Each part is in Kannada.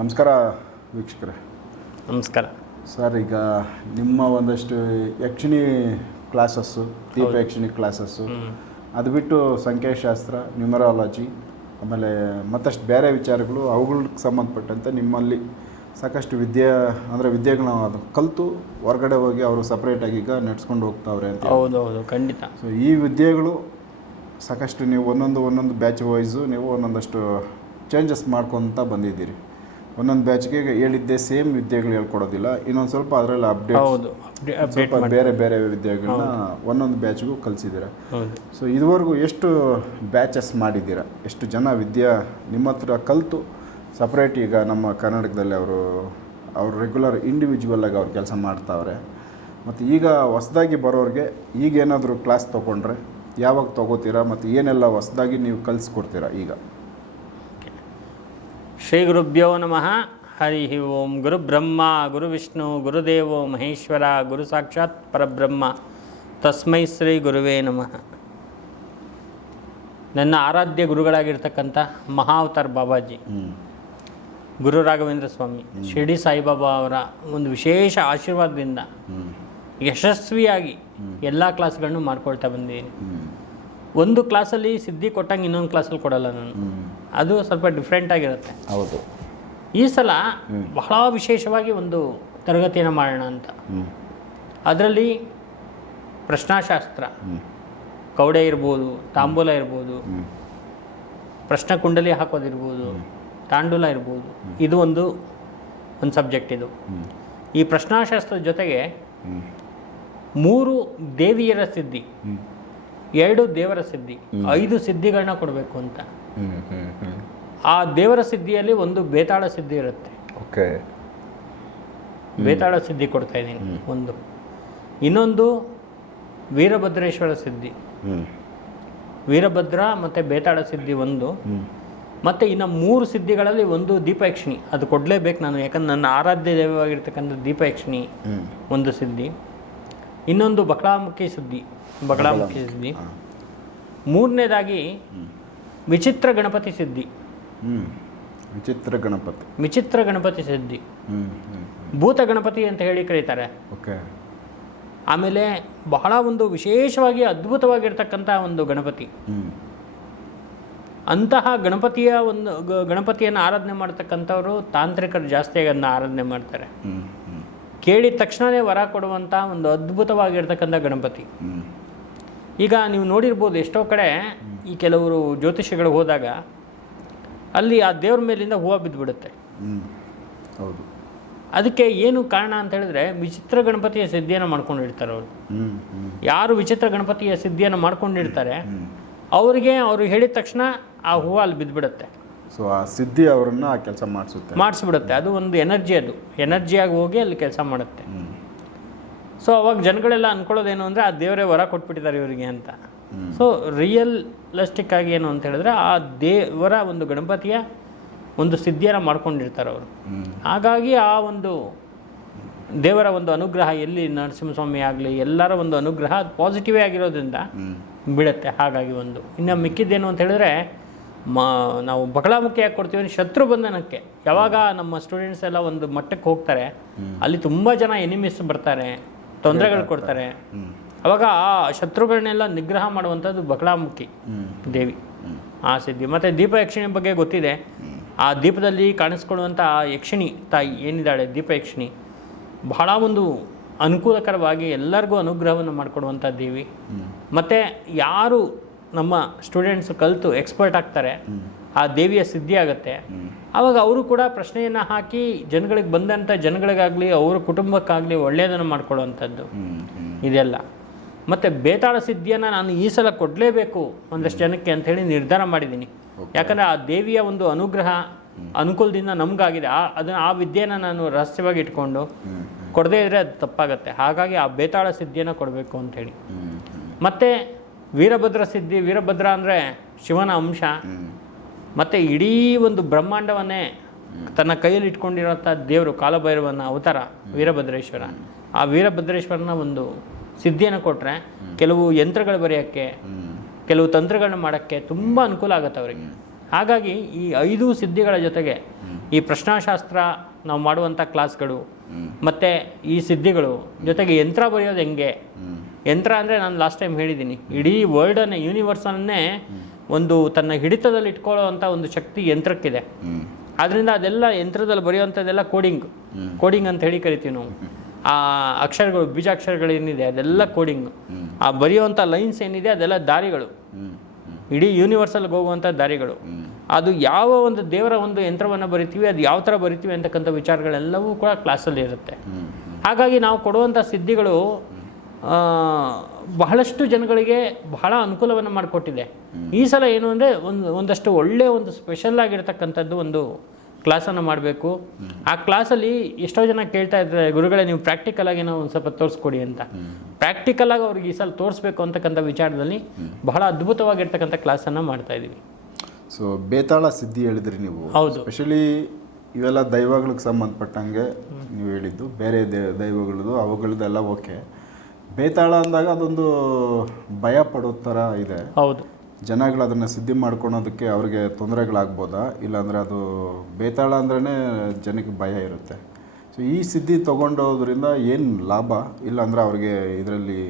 ನಮಸ್ಕಾರ ವೀಕ್ಷಕರೇ. ನಮಸ್ಕಾರ. ಸರ್ ಈಗ ನಿಮ್ಮ ಒಂದಷ್ಟು ಯಕ್ಷಿಣಿ ಕ್ಲಾಸಸ್ಸು ದೀಪ ಯಕ್ಷಿಣಿ ಕ್ಲಾಸಸ್ಸು ಅದು ಬಿಟ್ಟು ಸಂಖ್ಯಾಶಾಸ್ತ್ರ ನ್ಯೂಮರಾಲಜಿ ಆಮೇಲೆ ಮತ್ತಷ್ಟು ಬೇರೆ ವಿಚಾರಗಳು ಅವುಗಳಿಗೆ ಸಂಬಂಧಪಟ್ಟಂತೆ ನಿಮ್ಮಲ್ಲಿ ಸಾಕಷ್ಟು ವಿದ್ಯೆ ಅಂದರೆ ವಿದ್ಯೆಗಳನ್ನ ಅದು ಕಲಿತು ಹೊರಗಡೆ ಹೋಗಿ ಅವರು ಸಪ್ರೇಟಾಗಿ ಈಗ ನಡೆಸ್ಕೊಂಡು ಹೋಗ್ತಾವ್ರೆ ಅಂತ ಹೌದು ಹೌದು ಖಂಡಿತ. ಸೊ ಈ ವಿದ್ಯೆಗಳು ಸಾಕಷ್ಟು ನೀವು ಒಂದೊಂದು ಒಂದೊಂದು ಬ್ಯಾಚ್ ವೈಸು ನೀವು ಒಂದೊಂದಷ್ಟು ಚೇಂಜಸ್ ಮಾಡ್ಕೊತ ಬಂದಿದ್ದೀರಿ. ಒಂದೊಂದು ಬ್ಯಾಚ್ಗೆ ಹೇಳಿದ್ದೆ ಸೇಮ್ ವಿದ್ಯೆಗಳು ಹೇಳ್ಕೊಡೋದಿಲ್ಲ. ಇನ್ನೊಂದು ಸ್ವಲ್ಪ ಅದರಲ್ಲಿ ಅಪ್ಡೇಟ್ ಸ್ವಲ್ಪ ಬೇರೆ ಬೇರೆ ವಿದ್ಯೆಗಳನ್ನ ಒಂದೊಂದು ಬ್ಯಾಚ್ಗೂ ಕಲಿಸಿದ್ದೀರಾ. ಸೊ ಇದುವರೆಗೂ ಎಷ್ಟು ಬ್ಯಾಚಸ್ ಮಾಡಿದ್ದೀರಾ? ಎಷ್ಟು ಜನ ವಿದ್ಯೆ ನಿಮ್ಮ ಹತ್ರ ಕಲಿತು? ಸಪ್ರೇಟ್ ಈಗ ನಮ್ಮ ಕರ್ನಾಟಕದಲ್ಲಿ ಅವರು ಅವರು ರೆಗ್ಯುಲರ್ ಇಂಡಿವಿಜುವಲ್ ಆಗಿ ಅವ್ರು ಕೆಲಸ ಮಾಡ್ತಾವ್ರೆ. ಮತ್ತು ಈಗ ಹೊಸದಾಗಿ ಬರೋರಿಗೆ ಈಗ ಏನಾದರೂ ಕ್ಲಾಸ್ ತೊಗೊಂಡ್ರೆ ಯಾವಾಗ ತೊಗೋತೀರಾ? ಮತ್ತು ಏನೆಲ್ಲ ಹೊಸದಾಗಿ ನೀವು ಕಲಿಸ್ಕೊಡ್ತೀರಾ ಈಗ? ಶ್ರೀ ಗುರುಭ್ಯೋ ನಮಃ. ಹರಿ ಓಂ ಗುರು ಬ್ರಹ್ಮ ಗುರು ವಿಷ್ಣು ಗುರುದೇವೋ ಮಹೇಶ್ವರ ಗುರು ಸಾಕ್ಷಾತ್ ಪರಬ್ರಹ್ಮ. ತಸ್ಮೈ ಶ್ರೀ ಗುರುವೇ ನಮಃ. ನನ್ನ ಆರಾಧ್ಯ ಗುರುಗಳಾಗಿರ್ತಕ್ಕಂಥ ಮಹಾವತಾರ್ ಬಾಬಾಜಿ ಗುರು ರಾಘವೇಂದ್ರ ಸ್ವಾಮಿ ಶಿರ್ಡಿ ಸಾಯಿಬಾಬಾ ಅವರ ಒಂದು ವಿಶೇಷ ಆಶೀರ್ವಾದದಿಂದ ಯಶಸ್ವಿಯಾಗಿ ಎಲ್ಲ ಕ್ಲಾಸ್ಗಳನ್ನು ಮಾಡ್ಕೊಳ್ತಾ ಬಂದಿದ್ದೀನಿ. ಒಂದು ಕ್ಲಾಸಲ್ಲಿ ಸಿದ್ಧಿ ಕೊಟ್ಟಂಗೆ ಇನ್ನೊಂದು ಕ್ಲಾಸಲ್ಲಿ ಕೊಡಲ್ಲ ನಾನು. ಅದು ಸ್ವಲ್ಪ ಡಿಫ್ರೆಂಟ್ ಆಗಿರುತ್ತೆ. ಹೌದು. ಈ ಸಲ ಬಹಳ ವಿಶೇಷವಾಗಿ ಒಂದು ತರಗತಿಯನ್ನು ಮಾಡೋಣ ಅಂತ. ಅದರಲ್ಲಿ ಪ್ರಶ್ನಾಶಾಸ್ತ್ರ ಕೌಡೆ ಇರ್ಬೋದು ತಾಂಬೂಲ ಇರ್ಬೋದು ಪ್ರಶ್ನ ಕುಂಡಲಿ ಹಾಕೋದಿರ್ಬೋದು ತಾಂಡೂಲ ಇರ್ಬೋದು ಇದು ಒಂದು ಒಂದು ಸಬ್ಜೆಕ್ಟ್ ಇದು. ಈ ಪ್ರಶ್ನಾಶಾಸ್ತ್ರದ ಜೊತೆಗೆ ಮೂರು ದೇವಿಯರ ಸಿದ್ಧಿ ಎರಡು ದೇವರ ಸಿದ್ಧಿ ಐದು ಸಿದ್ಧಿಗಳನ್ನ ಕೊಡಬೇಕು ಅಂತ. ಆ ದೇವರ ಸಿದ್ಧಿಯಲ್ಲಿ ಒಂದು ಬೇತಾಳ ಸಿದ್ಧಿ ಇರುತ್ತೆ. ಓಕೆ. ಬೇತಾಳ ಸಿದ್ಧಿ ಕೊಡ್ತಾ ಇದ್ದೀನಿ. ಒಂದು. ಇನ್ನೊಂದು ವೀರಭದ್ರೇಶ್ವರ ಸಿದ್ಧಿ. ಹ್ಞೂ ವೀರಭದ್ರ ಮತ್ತು ಬೇತಾಳ ಸಿದ್ಧಿ ಒಂದು. ಮತ್ತು ಇನ್ನು ಮೂರು ಸಿದ್ಧಿಗಳಲ್ಲಿ ಒಂದು ದೀಪಯಕ್ಷಿಣಿ. ಅದು ಕೊಡಲೇಬೇಕು ನಾನು ಯಾಕಂದ್ರೆ ನನ್ನ ಆರಾಧ್ಯ ದೈವವಾಗಿರ್ತಕ್ಕಂಥ ದೀಪಯಕ್ಷಿಣಿ ಒಂದು ಸಿದ್ಧಿ. ಇನ್ನೊಂದು ಬಕಳಾಮುಖಿ ಸುದ್ದಿ ಬಕಳಾಮುಖಿ ಸುದ್ದಿ ಮೂರನೇದಾಗಿ ವಿಚಿತ್ರ ಗಣಪತಿ ಸಿದ್ಧಿ. ವಿಚಿತ್ರ ಗಣಪತಿ. ವಿಚಿತ್ರ ಗಣಪತಿ ಸಿದ್ಧಿ. ಭೂತ ಗಣಪತಿ ಅಂತ ಹೇಳಿ ಕರೀತಾರೆ. ಓಕೆ. ಆಮೇಲೆ ಬಹಳ ಒಂದು ವಿಶೇಷವಾಗಿ ಅದ್ಭುತವಾಗಿರ್ತಕ್ಕಂಥ ಒಂದು ಗಣಪತಿ. ಅಂತಹ ಗಣಪತಿಯ ಒಂದು ಗಣಪತಿಯನ್ನು ಆರಾಧನೆ ಮಾಡ್ತಕ್ಕಂಥವ್ರು ತಾಂತ್ರಿಕರು ಜಾಸ್ತಿ ಅದನ್ನ ಆರಾಧನೆ ಮಾಡ್ತಾರೆ. ಕೇಳಿದ ತಕ್ಷಣವೇ ವರ ಕೊಡುವಂಥ ಒಂದು ಅದ್ಭುತವಾಗಿರ್ತಕ್ಕಂಥ ಗಣಪತಿ. ಈಗ ನೀವು ನೋಡಿರ್ಬೋದು ಎಷ್ಟೋ ಕಡೆ ಈ ಕೆಲವರು ಜ್ಯೋತಿಷಿಗಳು ಹೋದಾಗ ಅಲ್ಲಿ ಆ ದೇವ್ರ ಮೇಲಿಂದ ಹೂವು ಬಿದ್ದುಬಿಡುತ್ತೆ. ಹೌದು. ಅದಕ್ಕೆ ಏನು ಕಾರಣ ಅಂತ ಹೇಳಿದ್ರೆ ವಿಚಿತ್ರ ಗಣಪತಿಯ ಸಿದ್ಧಿಯನ್ನು ಮಾಡ್ಕೊಂಡಿರ್ತಾರೆ ಅವರು. ಯಾರು ವಿಚಿತ್ರ ಗಣಪತಿಯ ಸಿದ್ಧಿಯನ್ನು ಮಾಡ್ಕೊಂಡಿರ್ತಾರೆ ಅವರಿಗೆ ಅವರು ಹೇಳಿದ ತಕ್ಷಣ ಆ ಹೂವು ಅಲ್ಲಿ ಬಿದ್ದುಬಿಡುತ್ತೆ. ಸೊ ಆ ಸಿದ್ಧಿ ಅವರನ್ನ ಆ ಕೆಲಸ ಮಾಡಿಸುತ್ತೆ. ಮಾಡಿಸ್ಬಿಡುತ್ತೆ. ಅದು ಒಂದು ಎನರ್ಜಿ ಅದು. ಎನರ್ಜಿಯಾಗಿ ಹೋಗಿ ಅಲ್ಲಿ ಕೆಲಸ ಮಾಡುತ್ತೆ. ಸೊ ಅವಾಗ ಜನಗಳೆಲ್ಲ ಅನ್ಕೊಳ್ಳೋದೇನು ಅಂದರೆ ಆ ದೇವರೇ ವರ ಕೊಟ್ಬಿಟ್ಟಿದ್ದಾರೆ ಇವರಿಗೆ ಅಂತ. ಸೊ ರಿಯಲಿಸ್ಟಿಕ್ ಆಗಿ ಏನು ಅಂತ ಹೇಳಿದ್ರೆ ಆ ದೇವರ ಒಂದು ಗಣಪತಿಯ ಒಂದು ಸಿದ್ಧಿಯನ್ನು ಮಾಡ್ಕೊಂಡಿರ್ತಾರೆ ಅವರು. ಹಾಗಾಗಿ ಆ ಒಂದು ದೇವರ ಒಂದು ಅನುಗ್ರಹ ಎಲ್ಲಿ ನರಸಿಂಹಸ್ವಾಮಿ ಆಗಲಿ ಎಲ್ಲರ ಒಂದು ಅನುಗ್ರಹ ಪಾಸಿಟಿವೇ ಆಗಿರೋದ್ರಿಂದ ಬಿಡುತ್ತೆ ಬೀಳುತ್ತೆ. ಹಾಗಾಗಿ ಒಂದು. ಇನ್ನು ಮಿಕ್ಕಿದ್ದೇನು ಅಂತ ಹೇಳಿದ್ರೆ ಮಾ ನಾವು ಬಹಳಾಮುಖಿ ಯಾಕೆ ಕೊಡ್ತೀವಿ ಶತ್ರು ಬಂಧನಕ್ಕೆ. ಯಾವಾಗ ನಮ್ಮ ಸ್ಟೂಡೆಂಟ್ಸ್ ಎಲ್ಲ ಒಂದು ಮಟ್ಟಕ್ಕೆ ಹೋಗ್ತಾರೆ ಅಲ್ಲಿ ತುಂಬ ಜನ ಎನಿಮಿಸ್ ಬರ್ತಾರೆ ತೊಂದರೆಗಳು ಕೊಡ್ತಾರೆ. ಅವಾಗ ಆ ಶತ್ರುಗಳನ್ನೆಲ್ಲ ನಿಗ್ರಹ ಮಾಡುವಂಥದ್ದು ಬಕಳಾಮುಖಿ ದೇವಿ. ಆ ಸಿದ್ಧಿ. ಮತ್ತು ದೀಪ ಯಕ್ಷಿಣಿ ಬಗ್ಗೆ ಗೊತ್ತಿದೆ. ಆ ದೀಪದಲ್ಲಿ ಕಾಣಿಸ್ಕೊಳ್ಳುವಂಥ ಆ ಯಕ್ಷಿಣಿ ತಾಯಿ ಏನಿದ್ದಾಳೆ? ದೀಪ ಯಕ್ಷಿಣಿ. ಬಹಳ ಒಂದು ಅನುಕೂಲಕರವಾಗಿ ಎಲ್ಲರಿಗೂ ಅನುಗ್ರಹವನ್ನು ಮಾಡಿಕೊಡುವಂಥ ದೇವಿ. ಮತ್ತು ಯಾರು ನಮ್ಮ ಸ್ಟೂಡೆಂಟ್ಸ್ ಕಲಿತು ಎಕ್ಸ್ಪರ್ಟ್ ಆಗ್ತಾರೆ ಆ ದೇವಿಯ ಸಿದ್ಧಿ ಆಗುತ್ತೆ. ಆವಾಗ ಅವರು ಕೂಡ ಪ್ರಶ್ನೆಯನ್ನು ಹಾಕಿ ಜನಗಳಿಗೆ ಬಂದಂಥ ಜನಗಳಿಗಾಗಲಿ ಅವರ ಕುಟುಂಬಕ್ಕಾಗಲಿ ಒಳ್ಳೆಯದನ್ನು ಮಾಡ್ಕೊಳ್ಳುವಂಥದ್ದು. ಇದೆಲ್ಲ. ಮತ್ತು ಬೇತಾಳ ಸಿದ್ಧಿಯನ್ನು ನಾನು ಈ ಸಲ ಕೊಡಲೇಬೇಕು ಒಂದಷ್ಟು ಜನಕ್ಕೆ ಅಂಥೇಳಿ ನಿರ್ಧಾರ ಮಾಡಿದ್ದೀನಿ. ಯಾಕಂದರೆ ಆ ದೇವಿಯ ಒಂದು ಅನುಗ್ರಹ ಅನುಕೂಲದಿಂದ ನಮಗಾಗಿದೆ. ಆ ಅದನ್ನು ಆ ವಿದ್ಯೆಯನ್ನು ನಾನು ರಹಸ್ಯವಾಗಿ ಇಟ್ಕೊಂಡು ಕೊಡದೇ ಇದ್ದರೆ ಅದು ತಪ್ಪಾಗುತ್ತೆ. ಹಾಗಾಗಿ ಆ ಬೇತಾಳ ಸಿದ್ಧಿಯನ್ನು ಕೊಡಬೇಕು ಅಂಥೇಳಿ ಮತ್ತು ವೀರಭದ್ರ ಸಿದ್ಧಿ ವೀರಭದ್ರ ಅಂದರೆ ಶಿವನ ಅಂಶ. ಮತ್ತು ಇಡೀ ಒಂದು ಬ್ರಹ್ಮಾಂಡವನ್ನೇ ತನ್ನ ಕೈಯಲ್ಲಿ ಇಟ್ಕೊಂಡಿರೋಂಥ ದೇವರು ಕಾಲಭೈರವನ ಅವತಾರ ವೀರಭದ್ರೇಶ್ವರ. ಆ ವೀರಭದ್ರೇಶ್ವರನ ಒಂದು ಸಿದ್ಧಿಯನ್ನು ಕೊಟ್ಟರೆ ಕೆಲವು ಯಂತ್ರಗಳು ಬರೆಯೋಕ್ಕೆ, ಕೆಲವು ತಂತ್ರಗಳನ್ನ ಮಾಡೋಕ್ಕೆ ತುಂಬ ಅನುಕೂಲ ಆಗುತ್ತೆ ಅವರಿಗೆ. ಹಾಗಾಗಿ ಈ ಐದು ಸಿದ್ಧಿಗಳ ಜೊತೆಗೆ ಈ ಪ್ರಶ್ನಾಶಾಸ್ತ್ರ ನಾವು ಮಾಡುವಂಥ ಕ್ಲಾಸ್ಗಳು, ಮತ್ತು ಈ ಸಿದ್ಧಿಗಳು ಜೊತೆಗೆ ಯಂತ್ರ ಬರೆಯೋದು ಹೆಂಗೆ? ಯಂತ್ರ ಅಂದರೆ ನಾನು ಲಾಸ್ಟ್ ಟೈಮ್ ಹೇಳಿದ್ದೀನಿ ಇಡೀ ವರ್ಲ್ಡನ್ನು ಯೂನಿವರ್ಸನ್ನೇ ಒಂದು ತನ್ನ ಹಿಡಿತದಲ್ಲಿ ಇಟ್ಕೊಳ್ಳೋ ಅಂಥ ಒಂದು ಶಕ್ತಿ ಯಂತ್ರಕ್ಕಿದೆ. ಆದ್ದರಿಂದ ಅದೆಲ್ಲ ಯಂತ್ರದಲ್ಲಿ ಬರೆಯುವಂಥದ್ದೆಲ್ಲ ಕೋಡಿಂಗ್ ಕೋಡಿಂಗ್ ಅಂತ ಹೇಳಿ ಕರಿತೀವಿ ನಾವು. ಆ ಅಕ್ಷರಗಳು, ಬೀಜಾಕ್ಷರಗಳು ಏನಿದೆ, ಅದೆಲ್ಲ ಕೋಡಿಂಗ್ ಆ ಬರೆಯುವಂಥ ಲೈನ್ಸ್ ಏನಿದೆ, ಅದೆಲ್ಲ ದಾರಿಗಳು. ಇಡೀ ಯೂನಿವರ್ಸಲ್ಗೆ ಹೋಗುವಂಥ ದಾರಿಗಳು. ಅದು ಯಾವ ಒಂದು ದೇವರ ಒಂದು ಯಂತ್ರವನ್ನು ಬರಿತೀವಿ, ಅದು ಯಾವ ಥರ ಬರಿತೀವಿ ಅಂತಕ್ಕಂಥ ವಿಚಾರಗಳೆಲ್ಲವೂ ಕೂಡ ಕ್ಲಾಸಲ್ಲಿ ಇರುತ್ತೆ. ಹಾಗಾಗಿ ನಾವು ಕೊಡುವಂಥ ಸಿದ್ಧಿಗಳು ಬಹಳಷ್ಟು ಜನಗಳಿಗೆ ಬಹಳ ಅನುಕೂಲವನ್ನು ಮಾಡಿಕೊಟ್ಟಿದೆ. ಈ ಸಲ ಏನು ಅಂದರೆ ಒಂದು, ಒಂದಷ್ಟು ಒಳ್ಳೆಯ ಒಂದು ಸ್ಪೆಷಲ್ ಆಗಿರ್ತಕ್ಕಂಥದ್ದು ಒಂದು ಕ್ಲಾಸನ್ನು ಮಾಡಬೇಕು. ಆ ಕ್ಲಾಸಲ್ಲಿ ಎಷ್ಟೋ ಜನ ಕೇಳ್ತಾ ಇದ್ದಾರೆ ಗುರುಗಳೇ ನೀವು ಪ್ರಾಕ್ಟಿಕಲ್ ಆಗಿ ನಾವು ಒಂದು ಸ್ವಲ್ಪ ತೋರಿಸ್ಕೊಡಿ ಅಂತ. ಪ್ರಾಕ್ಟಿಕಲ್ ಆಗಿ ಅವ್ರಿಗೆ ಈ ಸಲ ತೋರಿಸ್ಬೇಕು ಅಂತಕ್ಕಂಥ ವಿಚಾರದಲ್ಲಿ ಬಹಳ ಅದ್ಭುತವಾಗಿರ್ತಕ್ಕಂಥ ಕ್ಲಾಸನ್ನು ಮಾಡ್ತಾ ಇದ್ದೀವಿ. ಸೊ ಬೇತಾಳ ಸಿದ್ಧಿ ಹೇಳಿದ್ರಿ ನೀವು. ಹೌದು. ಸ್ಪೆಷಲಿ ಇವೆಲ್ಲ ದೈವಗಳಿಗೆ ಸಂಬಂಧಪಟ್ಟಂಗೆ ನೀವು ಹೇಳಿದ್ದು. ಬೇರೆ ದೈವಗಳದು ದೈವಗಳದ್ದು ಅವುಗಳದ್ದೆಲ್ಲ ಓಕೆ ಬೇತಾಳ ಅಂದಾಗ ಅದೊಂದು ಭಯ ಪಡೋ ಥರ ಇದೆ. ಹೌದು. ಜನಗಳು ಅದನ್ನು ಸಿದ್ಧಿ ಮಾಡ್ಕೊಳೋದಕ್ಕೆ ಅವ್ರಿಗೆ ತೊಂದರೆಗಳಾಗ್ಬೋದಾ? ಇಲ್ಲಾಂದರೆ ಅದು ಬೇತಾಳ ಅಂದ್ರೇ ಜನಕ್ಕೆ ಭಯ ಇರುತ್ತೆ. ಸೊ ಈ ಸಿದ್ಧಿ ತೊಗೊಂಡೋದ್ರಿಂದ ಏನು ಲಾಭ? ಇಲ್ಲಾಂದ್ರೆ ಅವ್ರಿಗೆ ಇದರಲ್ಲಿ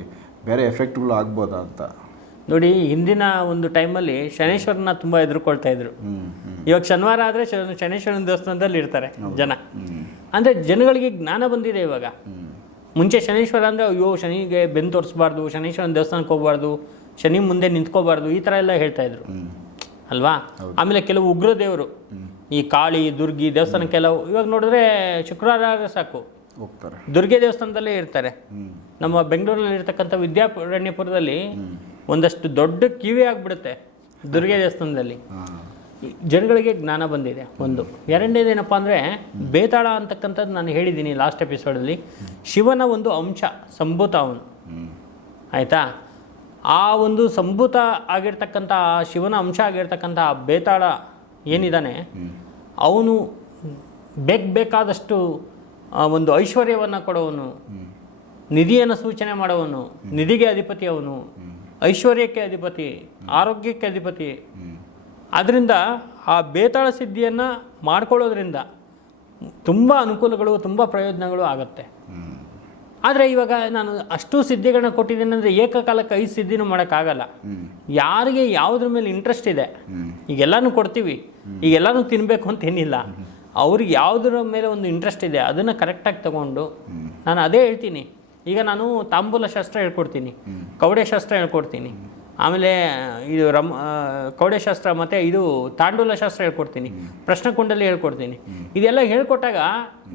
ಬೇರೆ ಎಫೆಕ್ಟ್ಗಳು ಆಗ್ಬೋದಾ ಅಂತ? ನೋಡಿ ಹಿಂದಿನ ಒಂದು ಟೈಮಲ್ಲಿ ಶನೇಶ್ವರನ ತುಂಬ ಎದುರುಕೊಳ್ತಾ ಇದ್ರು. ಇವಾಗ ಶನಿವಾರ ಆದರೆ ಶನೇಶ್ವರನ ದೇವಸ್ಥಾನದಲ್ಲಿ ಇರ್ತಾರೆ ಜನ. ಅಂದರೆ ಜನಗಳಿಗೆ ಜ್ಞಾನ ಬಂದಿದೆ ಇವಾಗ. ಮುಂಚೆ ಶನೇಶ್ವರ ಅಂದರೆ ಅಯ್ಯೋ ಶನಿಗೆ ಬೆನ್ನು ತೋರಿಸ್ಬಾರ್ದು ಶನೇಶ್ವರನ ದೇವಸ್ಥಾನಕ್ಕೆ ಹೋಗ್ಬಾರ್ದು ಶನಿ ಮುಂದೆ ನಿಂತ್ಕೋಬಾರ್ದು ಈ ಥರ ಎಲ್ಲ ಹೇಳ್ತಾ ಇದ್ರು. ಅಲ್ವಾ? ಆಮೇಲೆ ಕೆಲವು ಉಗ್ರ ದೇವರು ಈ ಕಾಳಿ ದುರ್ಗಿ ಕೆಲವು ಇವಾಗ ನೋಡಿದ್ರೆ ಶುಕ್ರವಾರ ಆದರೆ ಸಾಕು. ಹೋಗ್ತಾರೆ. ದುರ್ಗೆ ದೇವಸ್ಥಾನದಲ್ಲೇ ಇರ್ತಾರೆ. ನಮ್ಮ ಬೆಂಗಳೂರಲ್ಲಿ ಇರ್ತಕ್ಕಂಥ ವಿದ್ಯಾರಣ್ಯಪುರದಲ್ಲಿ ಒಂದಷ್ಟು ದೊಡ್ಡ ಕಿವಿ ಆಗ್ಬಿಡುತ್ತೆ ದುರ್ಗೆ ದೇವಸ್ಥಾನದಲ್ಲಿ. ಜನಗಳಿಗೆ ಜ್ಞಾನ ಬಂದಿದೆ ಒಂದು. ಎರಡನೇದೇನಪ್ಪ ಅಂದರೆ ಬೇತಾಳ ಅಂತಕ್ಕಂಥದ್ದು ನಾನು ಹೇಳಿದ್ದೀನಿ ಲಾಸ್ಟ್ ಎಪಿಸೋಡಲ್ಲಿ ಶಿವನ ಒಂದು ಅಂಶ ಸಂಭೂತ ಅವನು. ಆಯಿತಾ? ಆ ಒಂದು ಸಂಭೂತ ಆಗಿರ್ತಕ್ಕಂಥ ಆ ಶಿವನ ಅಂಶ ಆಗಿರ್ತಕ್ಕಂಥ ಆ ಬೇತಾಳ ಏನಿದ್ದಾನೆ ಅವನು ಬೇಕು ಬೇಕಾದಷ್ಟು ಒಂದು ಐಶ್ವರ್ಯವನ್ನು ಕೊಡೋವನು ನಿಧಿಯನ್ನು ಸೂಚನೆ ಮಾಡೋವನು ನಿಧಿಗೆ ಅಧಿಪತಿ ಅವನು ಐಶ್ವರ್ಯಕ್ಕೆ ಅಧಿಪತಿ ಆರೋಗ್ಯಕ್ಕೆ ಅಧಿಪತಿ. ಆದ್ದರಿಂದ ಆ ಬೇತಾಳ ಸಿದ್ಧಿಯನ್ನು ಮಾಡ್ಕೊಳ್ಳೋದ್ರಿಂದ ತುಂಬ ಅನುಕೂಲಗಳು ತುಂಬ ಪ್ರಯೋಜನಗಳು ಆಗುತ್ತೆ. ಆದರೆ ಇವಾಗ ನಾನು ಅಷ್ಟು ಸಿದ್ಧಿಗಳನ್ನ ಕೊಟ್ಟಿದ್ದೀನಿ ಅಂದರೆ ಏಕಕಾಲಕ್ಕೆ ಐದು ಸಿದ್ಧಿನೂ ಮಾಡೋಕ್ಕಾಗಲ್ಲ. ಯಾರಿಗೆ ಯಾವುದ್ರ ಮೇಲೆ ಇಂಟ್ರೆಸ್ಟ್ ಇದೆ ಈಗೆಲ್ಲನೂ ಕೊಡ್ತೀವಿ ಈಗೆಲ್ಲನೂ ತಿನ್ನಬೇಕು ಅಂತ ಏನಿಲ್ಲ. ಅವ್ರಿಗೆ ಯಾವುದರ ಮೇಲೆ ಒಂದು ಇಂಟ್ರೆಸ್ಟ್ ಇದೆ ಅದನ್ನು ಕರೆಕ್ಟಾಗಿ ತಗೊಂಡು ನಾನು ಅದೇ ಹೇಳ್ತೀನಿ. ಈಗ ನಾನು ತಾಂಬೂಲ ಶಾಸ್ತ್ರ ಹೇಳ್ಕೊಡ್ತೀನಿ ಕೌಡೆ ಶಾಸ್ತ್ರ ಹೇಳ್ಕೊಡ್ತೀನಿ. ಆಮೇಲೆ ಇದು ರಮ್ ಆ, ಶಾಸ್ತ್ರ ಮತ್ತು ಇದು ತಾಂಡೂಲ ಶಾಸ್ತ್ರ ಹೇಳ್ಕೊಡ್ತೀನಿ. ಪ್ರಶ್ನೆ ಕುಂಡಲಿ ಹೇಳ್ಕೊಡ್ತೀನಿ. ಇದೆಲ್ಲ ಹೇಳ್ಕೊಟ್ಟಾಗ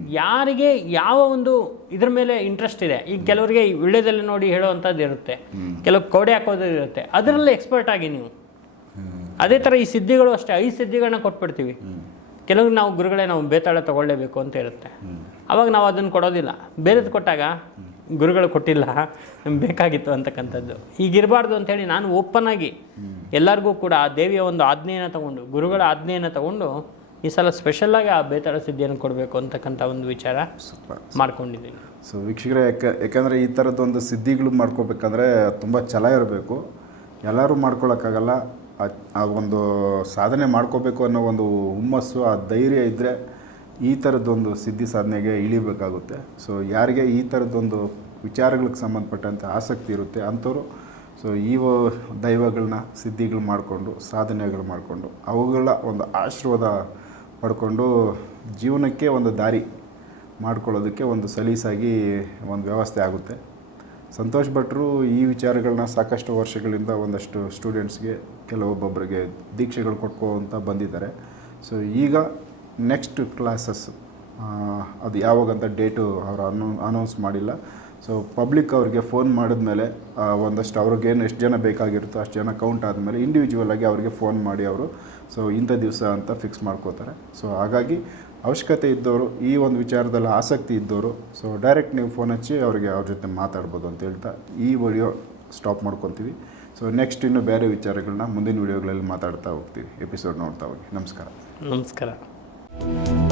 ಯಾರಿಗೆ ಯಾವ ಒಂದು ಇದ್ರ ಮೇಲೆ ಇಂಟ್ರೆಸ್ಟ್ ಇದೆ? ಈಗ ಕೆಲವರಿಗೆ ವಿಳ್ಯದಲ್ಲಿ ನೋಡಿ ಹೇಳೋವಂಥದ್ದು ಇರುತ್ತೆ. ಕೆಲವು ಕೌಡೆ ಹಾಕೋದು ಇರುತ್ತೆ. ಅದರಲ್ಲಿ ಎಕ್ಸ್ಪರ್ಟ್ ಆಗಿ ನೀವು. ಅದೇ ಥರ ಈ ಸಿದ್ಧಿಗಳು ಅಷ್ಟೇ. ಐದು ಸಿದ್ಧಿಗಳನ್ನ ಕೊಟ್ಬಿಡ್ತೀವಿ. ಕೆಲವ್ರಿಗೆ ನಾವು ಗುರುಗಳೇ ನಾವು ಬೇತಾಳ ತಗೊಳ್ಳೇಬೇಕು ಅಂತ ಇರುತ್ತೆ. ಅವಾಗ ನಾವು ಅದನ್ನು ಕೊಡೋದಿಲ್ಲ. ಬೇರೆದು ಕೊಟ್ಟಾಗ ಗುರುಗಳು ಕೊಟ್ಟಿಲ್ಲ ನಮ್ಗೆ ಬೇಕಾಗಿತ್ತು ಅಂತಕ್ಕಂಥದ್ದು. ಹೀಗಿರಬಾರ್ದು ಅಂಥೇಳಿ ನಾನು ಓಪನ್ ಆಗಿ ಎಲ್ಲರಿಗೂ ಕೂಡ ಆ ದೇವಿಯ ಒಂದು ಆಜ್ಞೆಯನ್ನು ತಗೊಂಡು ಗುರುಗಳ ಆಜ್ಞೆಯನ್ನು ತಗೊಂಡು ಈ ಸಲ ಸ್ಪೆಷಲ್ಲಾಗಿ ಆ ಬೇತಾಳ ಸಿದ್ಧಿಯನ್ನು ಕೊಡಬೇಕು ಅಂತಕ್ಕಂಥ ಒಂದು ವಿಚಾರ ಮಾಡ್ಕೊಂಡಿದ್ದೀನಿ. ಸೊ ವೀಕ್ಷಕರೇ ಯಾಕೆ ಯಾಕಂದರೆ ಈ ಥರದ್ದೊಂದು ಸಿದ್ಧಿಗಳು ಮಾಡ್ಕೋಬೇಕಂದ್ರೆ ತುಂಬ ಛಲ ಇರಬೇಕು. ಎಲ್ಲರೂ ಮಾಡ್ಕೊಳಕ್ಕಾಗಲ್ಲ. ಆ ಒಂದು ಸಾಧನೆ ಮಾಡ್ಕೋಬೇಕು ಅನ್ನೋ ಒಂದು ಹುಮ್ಮಸ್ಸು ಆ ಧೈರ್ಯ ಇದ್ದರೆ ಈ ಥರದ್ದೊಂದು ಸಿದ್ಧಿ ಸಾಧನೆಗೆ ಇಳಿಬೇಕಾಗುತ್ತೆ ಸೊ ಯಾರಿಗೆ ಈ ಥರದ್ದೊಂದು ವಿಚಾರಗಳಿಗೆ ಸಂಬಂಧಪಟ್ಟಂತೆ ಆಸಕ್ತಿ ಇರುತ್ತೆ ಅಂಥವ್ರು ಸೊ ಈ ದೈವಗಳನ್ನ ಸಿದ್ಧಿಗಳು ಮಾಡಿಕೊಂಡು, ಸಾಧನೆಗಳು ಮಾಡಿಕೊಂಡು, ಅವುಗಳ ಒಂದು ಆಶೀರ್ವಾದ ಪಡ್ಕೊಂಡು ಜೀವನಕ್ಕೆ ಒಂದು ದಾರಿ ಮಾಡ್ಕೊಳ್ಳೋದಕ್ಕೆ ಒಂದು ಸಲೀಸಾಗಿ ಒಂದು ವ್ಯವಸ್ಥೆ ಆಗುತ್ತೆ. ಸಂತೋಷ್ ಭಟ್ರು ಈ ವಿಚಾರಗಳನ್ನ ಸಾಕಷ್ಟು ವರ್ಷಗಳಿಂದ ಒಂದಷ್ಟು ಸ್ಟೂಡೆಂಟ್ಸ್ಗೆ ಕೆಲವೊಬ್ಬೊಬ್ಬರಿಗೆ ದೀಕ್ಷೆಗಳು ಕೊಟ್ಕೋಂತ ಬಂದಿದ್ದಾರೆ. ಸೊ ಈಗ ನೆಕ್ಸ್ಟ್ ಕ್ಲಾಸಸ್ ಅದು ಯಾವಾಗಂತ ಡೇಟು ಅವರು ಅನೌ ಅನೌನ್ಸ್ ಮಾಡಿಲ್ಲ. ಸೊ ಪಬ್ಲಿಕ್ ಅವ್ರಿಗೆ ಫೋನ್ ಮಾಡಿದ್ಮೇಲೆ ಒಂದಷ್ಟು ಅವ್ರಿಗೆ ಏನು ಎಷ್ಟು ಜನ ಬೇಕಾಗಿರುತ್ತೋ ಅಷ್ಟು ಜನ ಕೌಂಟ್ ಆದಮೇಲೆ ಇಂಡಿವಿಜುವಲ್ ಆಗಿ ಅವರಿಗೆ ಫೋನ್ ಮಾಡಿ ಅವರು. ಸೊ ಇಂಥ ದಿವಸ ಅಂತ ಫಿಕ್ಸ್ ಮಾಡ್ಕೋತಾರೆ. ಸೊ ಹಾಗಾಗಿ ಅವಶ್ಯಕತೆ ಇದ್ದವರು, ಈ ಒಂದು ವಿಚಾರದಲ್ಲಿ ಆಸಕ್ತಿ ಇದ್ದವರು ಸೊ ಡೈರೆಕ್ಟ್ ನೀವು ಫೋನ್ ಹಚ್ಚಿ ಅವರಿಗೆ ಅವ್ರ ಜೊತೆ ಮಾತಾಡ್ಬೋದು ಅಂತ ಹೇಳ್ತಾ ಈ ವಿಡಿಯೋ ಸ್ಟಾಪ್ ಮಾಡ್ಕೊತೀವಿ. ಸೊ ನೆಕ್ಸ್ಟ್ ಇನ್ನು ಬೇರೆ ವಿಚಾರಗಳನ್ನ ಮುಂದಿನ ವಿಡಿಯೋಗಳಲ್ಲಿ ಮಾತಾಡ್ತಾ ಹೋಗ್ತೀವಿ. ಎಪಿಸೋಡ್ ನೋಡ್ತಾ ಹೋಗಿ. ನಮಸ್ಕಾರ. ನಮಸ್ಕಾರ. Thank you.